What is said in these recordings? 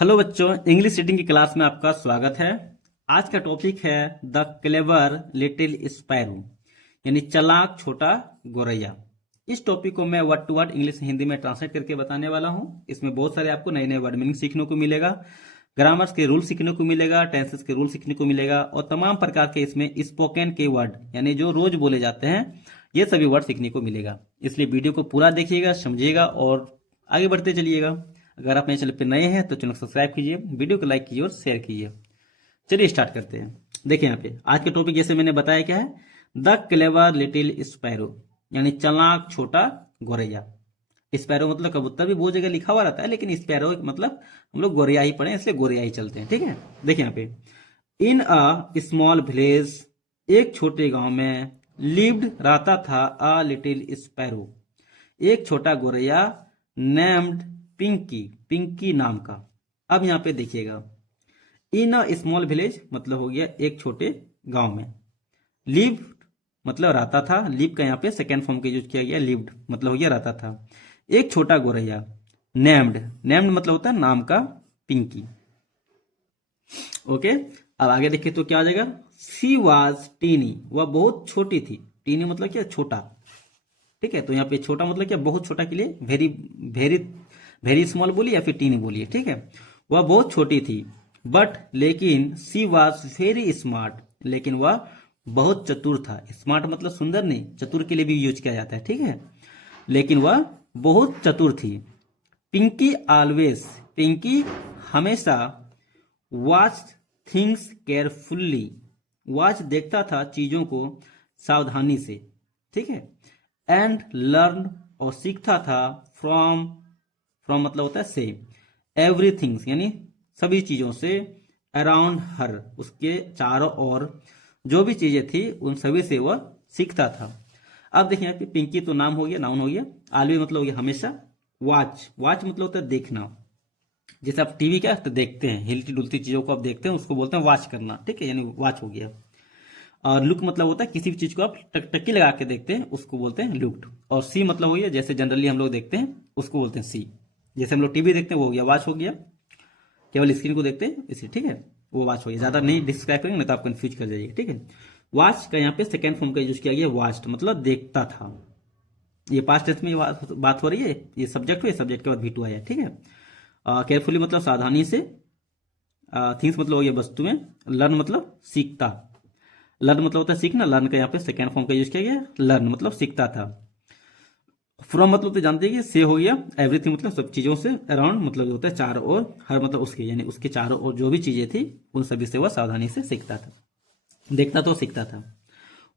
Hello बच्चों, English reading की class में आपका स्वागत है। आज का टॉपिक है द क्लेवर लिटिल स्पैरो, यानी चालाक छोटा गोरैया। इस टॉपिक को मैं word to word English Hindi में ट्रांसलेट करके बताने वाला हूं। इसमें बहुत सारे आपको नए नए वर्ड मीनिंग सीखने को मिलेगा, ग्रामर्स के रूल सीखने को मिलेगा, टेंसेस के रूल सीखने को मिलेगा और तमाम प्रकार के इसमें स्पोकन के वर्ड यानी जो रोज बोले जाते हैं ये सभी वर्ड सीखने को मिलेगा। इसलिए वीडियो को पूरा देखिएगा, समझिएगा और आगे बढ़ते चलिएगा। अगर आप मेरे चैनल पे नए हैं तो चैनल को सब्सक्राइब कीजिए, वीडियो को लाइक कीजिए और शेयर कीजिए। चलिए स्टार्ट करते हैं। देखिए यहाँ पे आज के टॉपिक जैसे मैंने बताया क्या है, द क्लेवर लिटिल स्पैरो, यानी चालाक छोटा गोरैया। स्पैरो मतलब कबूतर भी बहुत जगह लिखा हुआ रहता है, लेकिन स्पैरो मतलब हम लोग गोरैया ही पढ़े इसलिए गोरैया ही चलते हैं, ठीक है। देखिए यहाँ पे, इन अ स्मॉल विलेज, एक छोटे गांव में, लिव्ड रहता था अ लिटिल स्पैरो, एक छोटा गोरैया, नेम्ड पिंकी, पिंकी नाम का। अब यहाँ पे देखिएगा, इन अ स्मॉल विलेज मतलब हो गया एक छोटे गांव में, लिव मतलब रहता था, लिव का यहाँ पे सेकेंड फॉर्म का यूज किया गया, लिव्ड मतलब हो गया रहता था, एक छोटा गोरैया, नेम्ड, नेम्ड मतलब होता है नाम का, पिंकी। ओके, अब आगे देखिए तो क्या आ जाएगा, सी वाज टीनी, वह बहुत छोटी थी। टीनी मतलब क्या, छोटा, ठीक है। तो यहाँ पे छोटा मतलब क्या, बहुत छोटा के लिए वेरी वेरी वेरी स्मॉल बोलिए या फिर टीनी बोलिए, ठीक है। वह बहुत छोटी थी, बट लेकिन सी वॉज वेरी स्मार्ट, लेकिन वह बहुत चतुर था। स्मार्ट मतलब सुंदर नहीं, चतुर के लिए भी यूज किया जाता है, ठीक है। लेकिन वह बहुत चतुर थी। पिंकी ऑलवेज, पिंकी हमेशा, वॉच थिंग्स केयरफुल्ली, वॉच देखता था चीजों को सावधानी से, ठीक है। एंड लर्न और सीखता था, फ्रॉम, फ्रॉम मतलब होता है से, एवरीथिंग्स यानी सभी चीजों से, अराउंड हर उसके चारों ओर जो भी चीजें थी उन सभी से वह सीखता था। अब देखिए यहाँ पे पिंकी तो नाम हो गया, नाउन हो गया, ऑलवेज मतलब हो गया हमेशा, वॉच, वॉच मतलब होता है देखना। जैसे आप टीवी क्या तो देखते हैं, हिलती डुलती चीजों को आप देखते हैं, उसको बोलते हैं वॉच करना, ठीक है, यानी वॉच हो गया। और लुक मतलब होता है किसी भी चीज को आप टकटकी लगा के देखते हैं उसको बोलते हैं लुक्ड। और सी मतलब हो गया जैसे जनरली हम लोग देखते हैं उसको बोलते हैं सी। जैसे हम लोग टीवी देखते हैं वो हो गया वॉच हो गया, केवल स्क्रीन को देखते हैं इसे, ठीक है, वो वॉच हो गया। ज्यादा नहीं डिस्क्राइब करेंगे नहीं तो आप कंफ्यूज कर जाइएगा, ठीक है। वॉच का यहाँ पे सेकेंड फॉर्म का यूज किया गया, वॉच्ड मतलब देखता था। ये पास्ट टेंस में ये बात हो रही है, ये सब्जेक्ट हुआ, सब्जेक्ट के बाद भी टू आया, ठीक है। केयरफुली मतलब सावधानी से, थिंग्स मतलब हो गया वस्तुएं, लर्न मतलब सीखता, लर्न मतलब होता है सीखना, लर्न का यहाँ पे सेकेंड फॉर्म का यूज किया गया, लर्न मतलब सीखता था। फ्रॉम मतलब तो जानते हैं कि से हो गया, एवरीथिंग मतलब सब चीजों से, अराउंड मतलब होता है चारों ओर, हर मतलब उसके यानी उसके चारों ओर जो भी चीजें थी उन सभी से वह सावधानी से सीखता था, देखता तो सीखता था।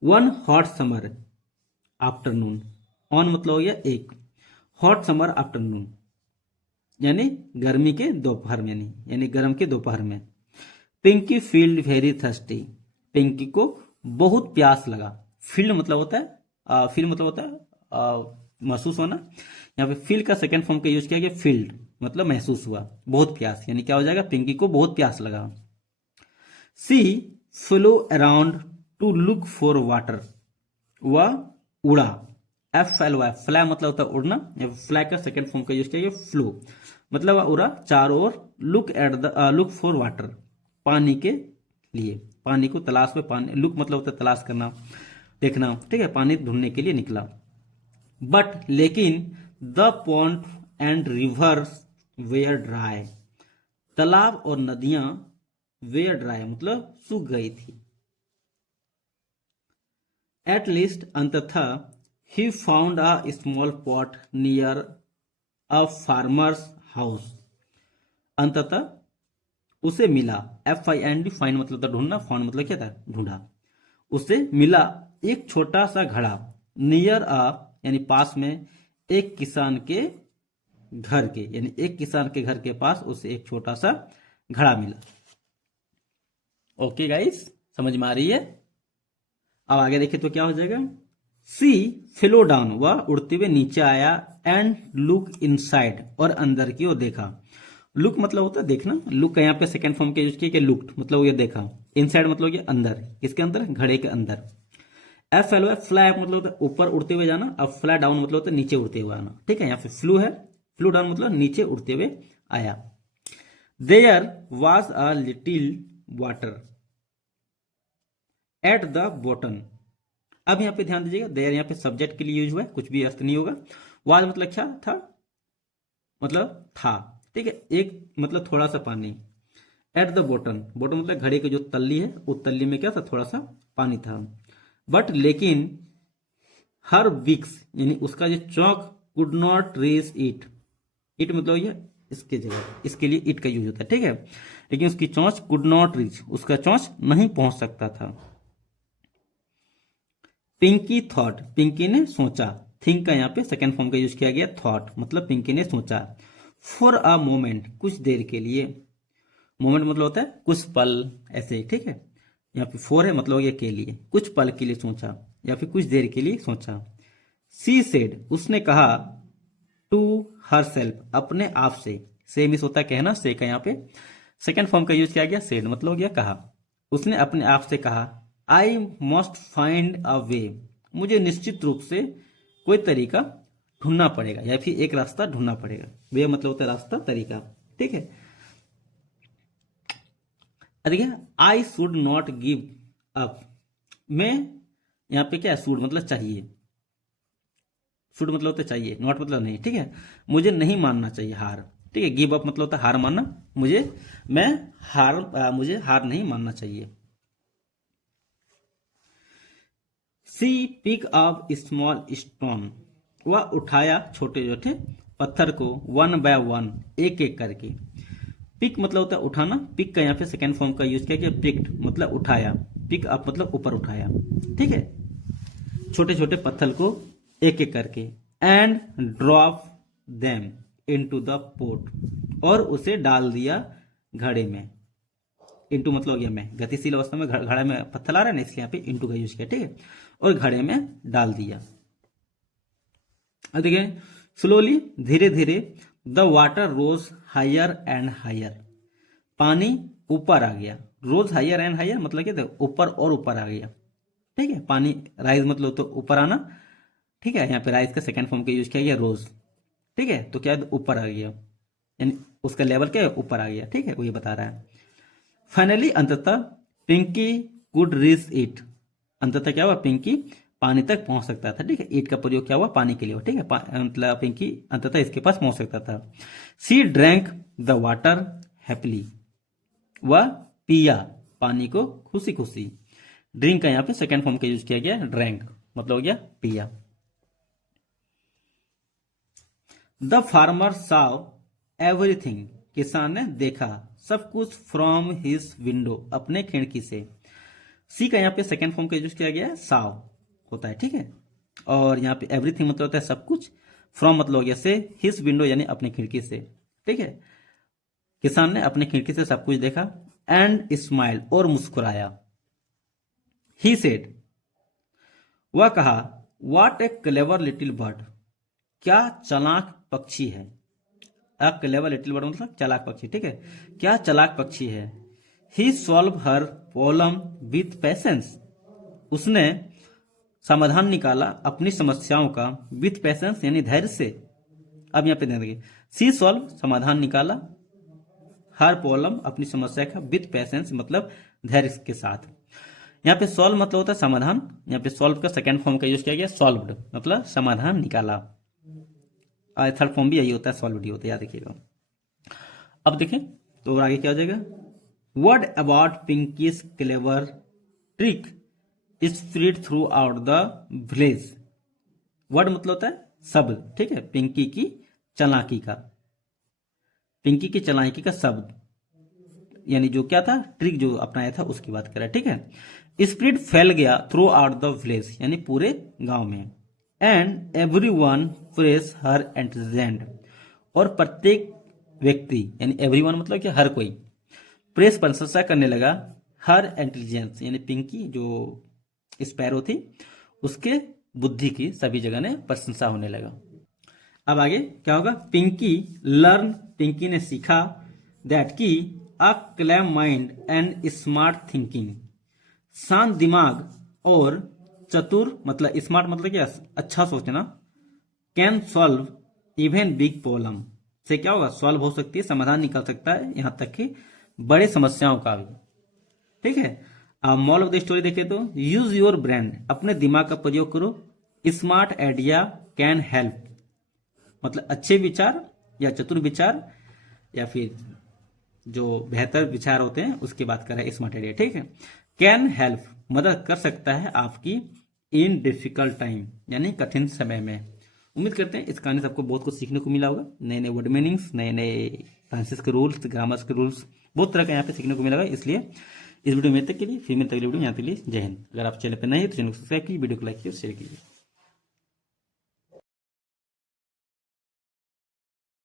One hot summer afternoon, on मतलब हो गया एक, हॉट समर आफ्टरनून यानी गर्मी के दोपहर में, नहीं यानी गर्म के दोपहर में, Pinky felt very thirsty, Pinky को बहुत प्यास लगा। फील्ड मतलब होता है फील मतलब होता है महसूस होना। यहाँ पे फील का सेकेंड फॉर्म का यूज किया गया, फील्ड मतलब महसूस हुआ, बहुत प्यास यानी क्या हो जाएगा, पिंकी को बहुत प्यास लगा। She flew around to look for water, वह उड़ा, एफ एल वाई, फ्लाई मतलब होता है उड़ना, फ्लाई का सेकेंड फॉर्म का यूज किया गया फ्लो, मतलब वह उड़ा चारों ओर, look at the look for water पानी के लिए, पानी को तलाश में, पानी, लुक मतलब होता है तलाश करना, देखना, ठीक है, पानी ढूंढने के लिए निकला। बट लेकिन the pond and rivers were dry, तालाब और नदियां वेयर ड्राई मतलब सूख गई थी। एट लीस्ट अंततः, he found a small pot near a farmer's house, अंततः उसे मिला, F I N D, find मतलब था ढूंढना, फाउंड मतलब क्या था ढूंढा, उसे मिला एक छोटा सा घड़ा, नियर अ यानी पास में, एक किसान के घर के, यानी एक किसान के घर के पास उसे एक छोटा सा घड़ा मिला। ओके गाइस, समझ में आ रही है। अब आगे देखिए तो क्या हो जाएगा, सी फेलो डाउन, वह उड़ते हुए नीचे आया, एंड लुक इनसाइड और अंदर की ओर देखा। लुक मतलब होता है देखना, लुक का यहाँ पे सेकंड फॉर्म के यूज किया, लुक्ड मतलब हो गया देखा, इनसाइड मतलब हो गया अंदर, किसके अंदर, घड़े के अंदर। एफ एल फ्लाई मतलब होता है ऊपर उड़ते हुए जाना, अब फ्लाई डाउन मतलब होता है नीचे उड़ते हुए आना, ठीक है। यहाँ पे फ्लू है, फ्लू डाउन मतलब नीचे उड़ते हुए आया। There was a little water at the bottom. अब यहाँ पे ध्यान दीजिएगा, देयर यहाँ पे सब्जेक्ट के लिए यूज हुआ है, कुछ भी अर्थ नहीं होगा। वाज मतलब क्या था, मतलब था, ठीक है, एक मतलब थोड़ा सा पानी। एट द बॉटम, बॉटम मतलब घड़े की जो तल्ली है, उस तल्ली में क्या था, थोड़ा सा पानी था। बट लेकिन हर विक्स यानी उसका जो चौक could not reach it. It मतलब ये इसके जगह, इसके लिए इट का यूज होता है, ठीक है। लेकिन उसकी चोंच कुड नॉट रीच, उसका चोंच नहीं पहुंच सकता था। पिंकी थॉट, पिंकी ने सोचा। थिंक का यहाँ पे सेकेंड फॉर्म का यूज किया गया, थॉट मतलब पिंकी ने सोचा। फॉर अ मोमेंट, कुछ देर के लिए। मोमेंट मतलब होता है कुछ पल, ऐसे ही, ठीक है। यहाँ पे फॉर है मतलब ये के लिए, कुछ पल के लिए सोचा या फिर कुछ देर के लिए सोचा। सी सेड, उसने कहा। टू हर सेल्फ, अपने आप से मिस होता है कहना, से का यहाँ पे सेकेंड फॉर्म का यूज किया गया, सेड मतलब हो गया कहा। उसने अपने आप से कहा, आई मस्ट फाइंड अ वे, मुझे निश्चित रूप से कोई तरीका ढूंढना पड़ेगा या फिर एक रास्ता ढूंढना पड़ेगा। वे मतलब होता है रास्ता, तरीका, ठीक है। देखिए, I should not give up, मैं यहाँ पे क्या है, शुड मतलब चाहिए, शुड मतलब होता है चाहिए, नॉट मतलब नहीं, ठीक है। मुझे नहीं मानना चाहिए हार, ठीक है। गिव अप मतलब होता है हार मानना, मुझे हार नहीं मानना चाहिए। सी पिक अप स्मॉल स्टोन, वह उठाया छोटे छोटे पत्थर को, वन बाय वन, एक एक करके। पिक मतलब होता है उठाना, पिक का यहाँ पे सेकेंड फॉर्म का यूज किया गया, पिक्ड मतलब उठाया, पिक अप मतलब ऊपर उठाया, ठीक है। छोटे छोटे पत्थर को एक एक करके। And drop them into the pot, और उसे डाल दिया घड़े में। इंटू मतलब हो गया में, गतिशील अवस्था में घड़े में पत्थर आ रहा है ना, इसलिए यहाँ पे इंटू का यूज किया, ठीक है। और घड़े में डाल दिया। अब देखिए, स्लोली धीरे धीरे the water rose higher and higher, पानी ऊपर आ गया। रोज हायर एंड हायर मतलब क्या, ऊपर और ऊपर आ गया, ठीक है। पानी राइज मतलब तो ऊपर आना, ठीक है। यहाँ पे राइज का सेकंड फॉर्म का यूज किया गया, रोज, ठीक है। तो क्या है, ऊपर आ गया, यानी उसका लेवल क्या है, ऊपर आ गया, ठीक है, वो ये बता रहा है। फाइनली, अंततः पिंकी कुड रीच इट, अंततः क्या हुआ, पिंकी पानी तक पहुंच सकता था, ठीक है। इट का प्रयोग क्या हुआ, पानी के लिए, ठीक है। मतलब पिंकी अंततः इसके पास पहुंच सकता था। सी ड्रैंक द वाटर हैप्पीली, वह पिया पानी को खुशी खुशी। ड्रिंक का यहाँ पे सेकेंड फॉर्म का यूज किया गया, ड्रैंक मतलब हो गया पिया। द फार्मर साव एवरीथिंग, किसान ने देखा सब कुछ, फ्रॉम हिज विंडो, अपने खिड़की से। सी का यहाँ पे सेकेंड फॉर्म का यूज किया गया है, साव होता है, ठीक है। और यहाँ पे एवरीथिंग मतलब होता है सब कुछ, फ्रॉम मतलब हो गया से, हिज विंडो यानी अपने खिड़की से, ठीक है। किसान ने अपने खिड़की से सब कुछ देखा। एंड स्माइल, और मुस्कुराया। ही सेड, वह कहा, what A clever little bird, क्या चालाक पक्षी है। अ क्लेवर लिटिल बर्ड मतलब चालाक पक्षी, ठीक है। क्या चालाक पक्षी है। ही सॉल्व हर प्रॉब्लम विथ पेशेंस, उसने समाधान निकाला अपनी समस्याओं का, विथ पेशेंस यानी धैर्य से। अब यहाँ पे ध्यान देखिए, सी सॉल्व समाधान निकाला, हर प्रॉब्लम अपनी समस्या का, विथ पेशेंस मतलब धैर्य के साथ। यहाँ पे सॉल्व मतलब होता है समाधान, यहाँ पे सॉल्व का सेकंड फॉर्म का यूज किया गया, सॉल्व्ड मतलब समाधान निकाला। थर्ड फॉर्म भी यही होता है, सॉल्व्ड ही होता है, याद रखिएगा। अब देखें तो आगे क्या हो जाएगा, word about pinkies clever trick is spread through out the village. Word मतलब होता है शब्द, ठीक है। पिंकी की चालाकी का, पिंकी की चालाकी का शब्द, यानी जो क्या था, ट्रिक जो अपनाया था उसकी बात कर रहा है, ठीक है। स्प्रेड फैल गया थ्रू आउट द विलेज यानी पूरे गांव में। एंड एवरी वन प्रेस हर एंटरजेंट, और प्रत्येक व्यक्ति यानी एवरी वन मतलब कि हर कोई, प्रेस प्रशंसा करने लगा, हर इंटेलिजेंस यानी पिंकी जो स्पैरो थी उसके बुद्धि की सभी जगह ने प्रशंसा होने लगा। अब आगे क्या होगा, पिंकी लर्न, पिंकी ने सीखा, दैट की a calm mind and smart thinking, शांत दिमाग और चतुर मतलब स्मार्ट मतलब क्या, अच्छा सोचना, can solve even big problem, से क्या होगा, सॉल्व हो सकती है, समाधान निकल सकता है, यहाँ तक कि बड़े समस्याओं का भी। ठीक है। मॉल ऑफ द स्टोरी देखें तो यूज योर ब्रेन, अपने दिमाग का प्रयोग करो, स्मार्ट आइडिया कैन हेल्प, मतलब अच्छे विचार या चतुर विचार या फिर जो बेहतर विचार होते हैं उसकी बात कर रहे हैं स्मार्ट आइडिया। ठीक है। कैन हेल्प, मदद कर सकता है आपकी इन डिफिकल्ट टाइम, यानी कठिन समय में। उम्मीद करते हैं इस कहानी से आपको बहुत कुछ सीखने को मिला होगा, नए नए वर्ड मीनिंग्स, नए नए फ्रांसिस के रूल्स, ग्रामर्स के रूल्स, बहुत तरह का यहाँ पे सीखने को मिला होगा। इसलिए इस वीडियो में तक के लिए, फिर मिलते अगली वीडियो में, यहाँ के लिए जय हिंद। अगर आप चैनल पर नहीं है तो चैनल को सब्सक्राइब कीजिए, वीडियो को लाइक कीजिए, शेयर कीजिए।